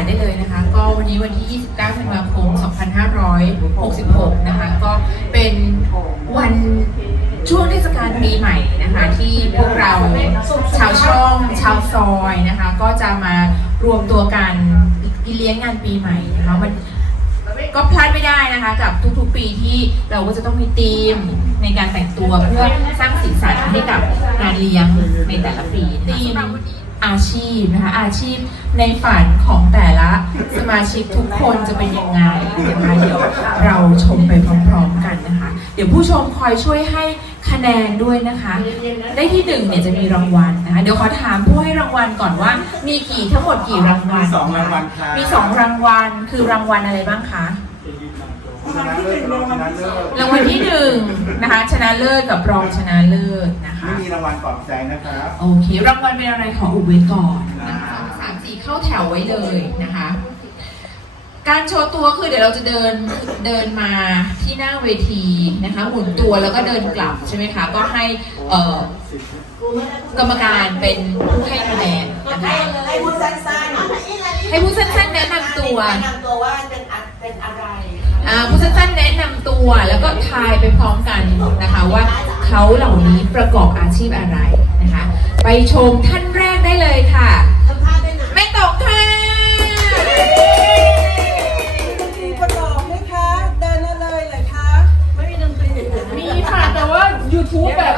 าศได้เลยนะคะ ก็วันนี้วันที่ 29 ธันวาคม 2566 นะคะ ก็เป็นวันช่วงเทศกาลปีใหม่นะคะ ที่พวกเราชาวช่องชาวซอยนะคะ ก็จะมารวมตัวกันเลี้ยงงานปีใหม่นะคะมันก็พลาดไม่ได้นะคะกับทุกๆปีที่เราก็จะต้องมีธีมในการแต่งตัวเพื่อสร้างสีสันให้กับงานเลี้ยงในแต่ละปีธีม อาชีพนะคะอาชีพในฝันของแต่ละสมาชิกทุกคนจะเป็นยังไงนะคะเดี๋ยวเราชมไปพร้อมๆกันนะคะ เดี๋ยวผู้ชมคอยช่วยให้คะแนนด้วยนะคะ ได้ที่หนึ่งเนี่ยจะมีรางวัลนะคะเดี๋ยวขอถามผู้ให้รางวัลก่อนว่า มีกี่ทั้งหมดกี่รางวัลมีสองรางวัลครับมีสองรางวัลคือรางวัลอะไรบ้างคะชนะเลิศรองชนะเลิศรางวัลที่หนึ่งนะคะ ชนะเลิศกับรองชนะเลิศนะคะไม่มีรางวัลปลอบใจนะครับ โอเค รางวัลเป็นอะไรขออุบไว้ก่อนหนึ่งสองสามสี่เข้าแถวไว้เลยนะคะ การโชว์ตัวคือเดี๋ยวเราจะเดินเดินมาที่หน้าเวทีนะคะหมุนตัวแล้วก็เดินกลับใช่ไหมคะก็ให้เอ่อกรรมการเป็นผู้ให้คะแนนนะคะ ให้พูดสั้นๆให้ผู้สั้นๆแนะนำตัว แนะนำตัวว่าเป็นอะเป็นอะไร อ่าผู้สั้นๆแนะนำตัวแล้วก็ทายไปพร้อมกันนะคะว่าเขาเหล่านี้ประกอบอาชีพอะไรนะคะ ไปชมท่านแรกได้เลยค่ะทำท่าด้วยนะแม่ตกค่ะ มีประกอบไหมคะเดินมาเลยเหรอคะ ไม่มีดนตรีมีค่ะแต่ว่า YouTube แบบ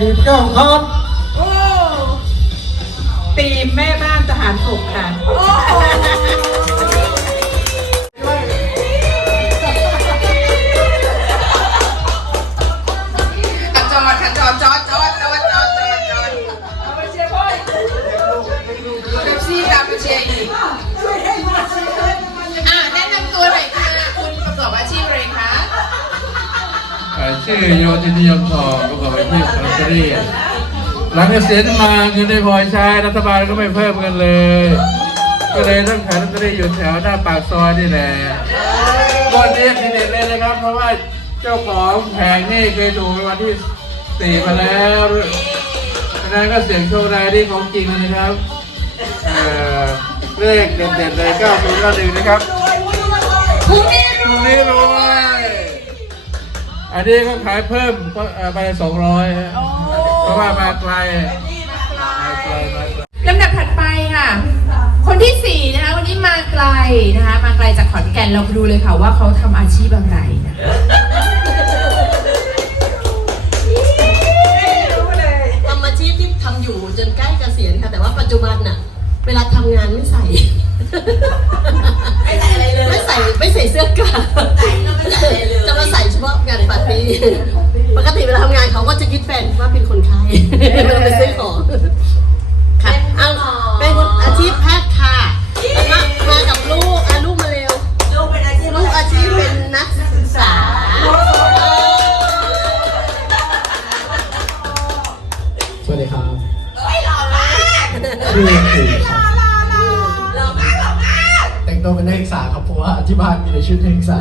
ผมชายยีบเก้าครับโอ้ตีมแม่บ้านทหารบกค่ะ โอ้ ชื่อโยธินิยมทองประกอบอาชีพลอตเตอรี่หลังเกษียณมาเงินได้พอใช้รัฐบาลก็ไม่เพิ่มเงินเลย ก็เลยต้องขายลอตเตอรี่อยู่แถวหน้าปากซอยนี่แหละวันนี้ทีเด็ดเลยนะครับ เพราะว่าเจ้าของแผงนี่เคยถูกรางวัลที่สี่มาแล้วฉะนั้นก็เสียงโชว์รายได้ของจริงเลยนะครับเอ่อเลขเด็ดๆเลย9 0 9 1นะครับคุณนี่ตรงนี้รวย อันนี้ก็ขายเพิ่มก็เอ่อไปสองร้อยเพราะว่ามาไกลมาไกลมาไกล ลำดับถัดไปค่ะ คนที่สี่นะคะวันนี้มาไกลนะคะ มาไกลจากขอนแก่นเราไปดูเลยค่ะว่าเขาทำอาชีพอะไรนะคะทำอาชีพที่ทำอยู่จนใกล้เกษียณค่ะแต่ว่าปัจจุบันน่ะ เวลาทำงานไม่ใส่ ไม่ใส่อะไรเลย ไม่ใส่ไม่ใส่เสื้อกาวจะมาใส่เฉพาะงานปาร์ตี้ปกติเวลาทำงานเขาก็จะยึดแฟนว่าเป็นคนไข้เวลาไปซื้อของค่ะเอาเป็นอาชีพแพทย์ค่ะมามากับลูกอาลูกมาเร็วลูกเป็นอาชีพลูกอาชีพเป็นนักศึกษาสวัสดีครับชื่อตู่ครับแต่งตัวเป็นนักศึกษาครับเพราะว่าที่บ้านมีแต่ชุดนักศึกษา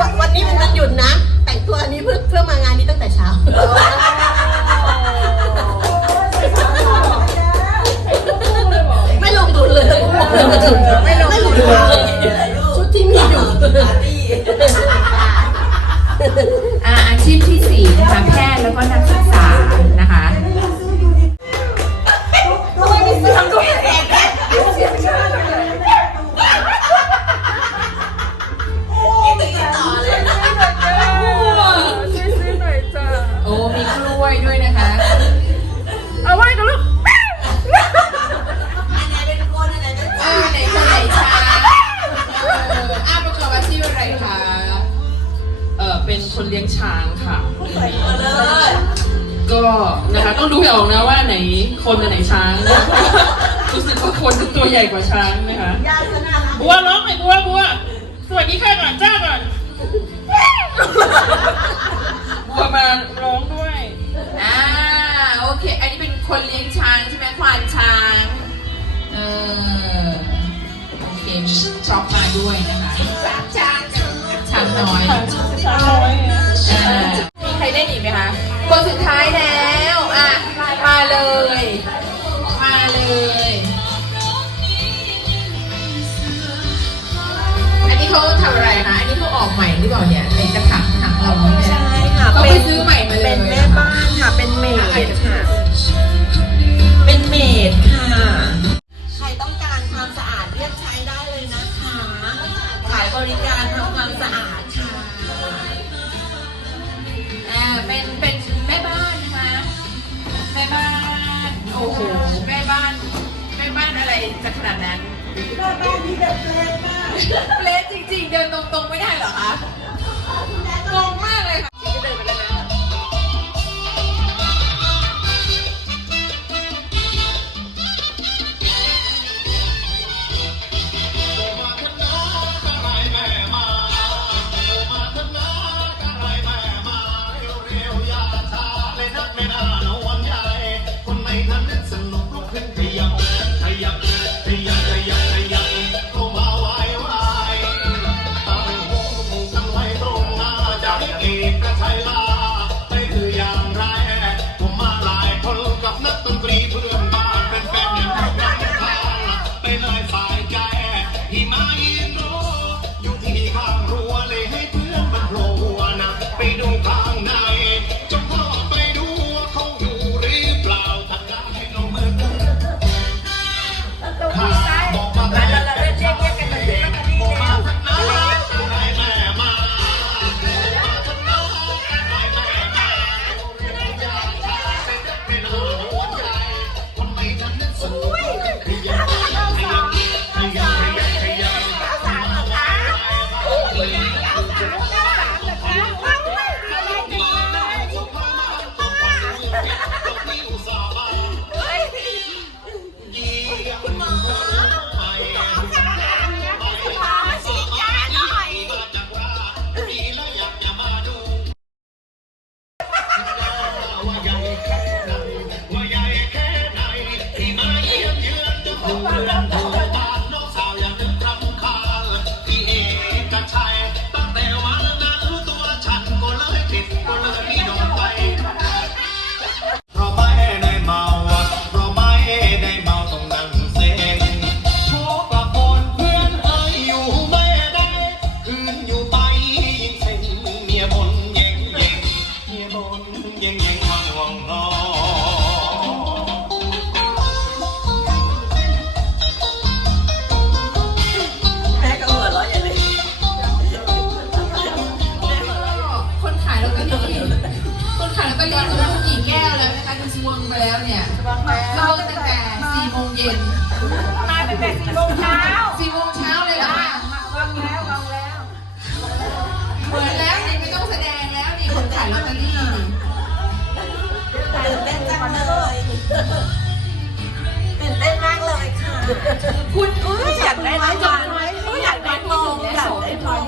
วันวันนี้เป็นวันห ยุดนะ แต่งตัวอันนี้เพื่อเพื่อมางานนี้ตั้งแต่เช้า คะเออเป็นคนเลี้ยงช้างค่ะก็นะคะต้องดูให้ออกนะว่าไหนคนอันไหนช้างนะรู้สึกว่าคนตัวใหญ่กว่าช้างนะคะ ยากขนาดนั้นบัวร้องหน่อยบัวบัว สวัสดีค่ะก่อนจ้าก่อน บัวมาร้องด้วย อ่าโอเค อันนี้เป็นคนเลี้ยงช้างใช่ไหมควานช้าง เออโอเคมีช็อปมาด้วยนะคะ ช้างช้างน้อย ช้างน้อยอ่า มีใครได้อีกไหมคะ คนสุดท้ายแล้ว อะ มาเลย มาเลย อันนี้เขาทำอะไรคะ อันนี้เขาออกใหม่หรือเปล่าเนี่ยในกระถางถังเราเนี่ยใช่ค่ะเขาเป็ไปนซื้อใหม่มาเลยเป็นแม่บ้านค่ะ เป็นเมด บ้านนี้แบบเล็กมาก เละจริงๆ เดินตรงๆ ไม่ได้เหรอคะายลอตเตอรี่ตื่นเต้นจังเลยตื่นเต้นมากเลยค่ะคุณอุ๊ยอยากได้รางวัลอุ๊ยอยากได้ทองอยากได้ทอง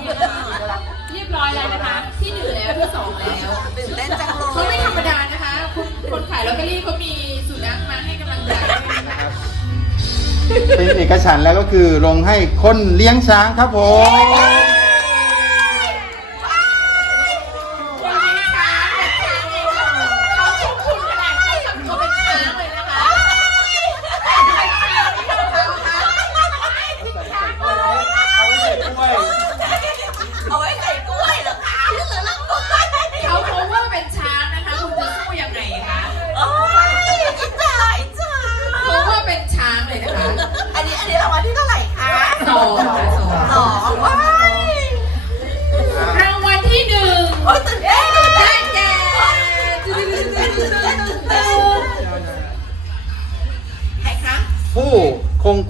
เรียบร้อยแล้วนะคะ ที่หนึ่งแล้วที่สองแล้วตื่นเต้นจังเลยเขาไม่ธรรมดานะคะคุณคนขายลอตเตอรี่เขามีสุนัขมาให้กำลังใจนะคะเป็นเอกฉันท์แล้วก็คือลงให้คนเลี้ยงช้างครับผม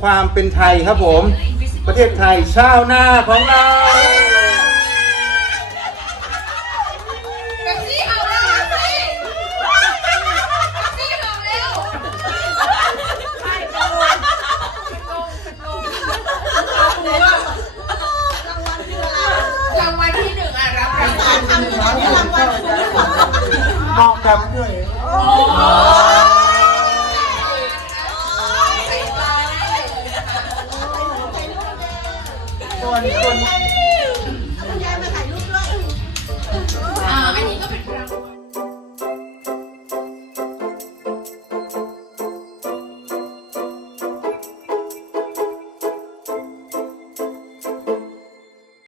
ความเป็นไทยครับผม ประเทศไทยชาวนาของเรา 你녕 하.